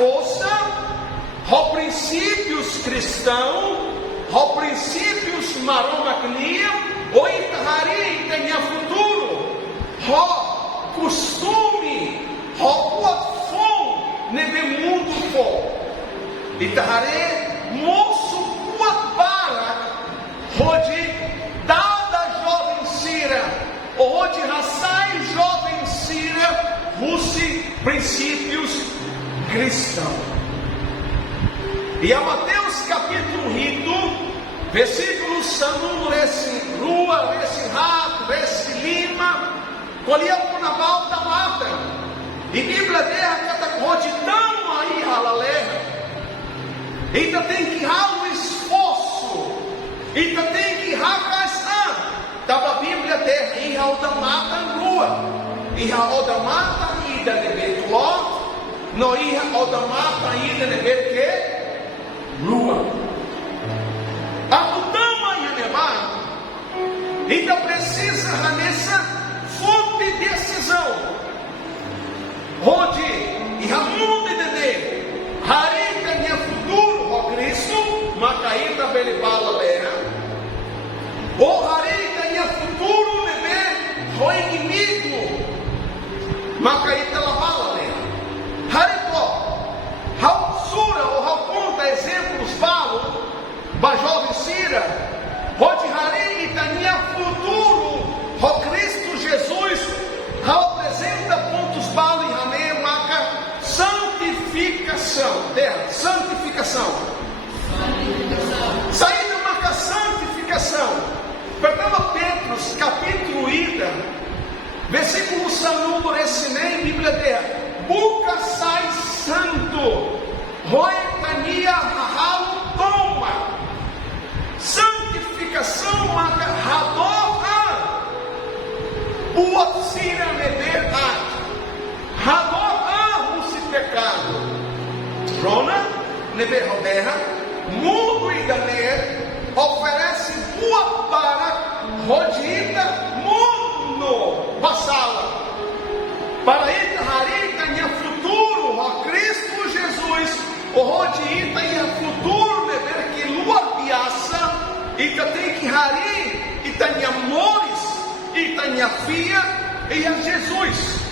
força, os princípios cristãos, os princípios maromagnia, o itahari tenha futuro, o costume, o fom neve mundo fom. Itahari moço para onde dada jovem sira, onde raçai jovem sira, use princípios cristãos. E a Mateus capítulo 1, versículo santo, esse rua, esse rato, esse lima, colhia por na volta mata. E Bíblia terra cata de tão aí ralalerra. Ainda tem que ralar o esforço, ainda tem que racar. Tava a Bíblia terra e da mata rua, e da mata ida de betuó, não ia da mata ida de betque rua. A mudama e levar, ainda precisa nessa fonte de decisão, onde e a mundo de Harita minha futuro, ó Cristo, macaíta belibala lera. O Harita minha futuro, bebê, o inimigo, macaíta labala lera. Harito, rausura ou raupunta exemplos falam, ba jovem sira, onde Harita minha futuro, ó Cristo Jesus, apresenta pontos balo e rameia maca. Santificação, terra, santificação. Saída marca santificação. Perdão, Pedro, capítulo ida, versículo santo por esse nem, Bíblia terra. Buca sai santo, roetania ralo toma. Santificação marca radorra. Buotsira meber a radorra. Pecado, Rona, Neberroderra, mundo e Ganer, oferece boa para rodita, mundo, passala, para Itaharita e futuro, ó Cristo Jesus, o rodita e futuro, Neber que lua piaça, e tem que hari, e tem amores, e tem a filha, e a Jesus.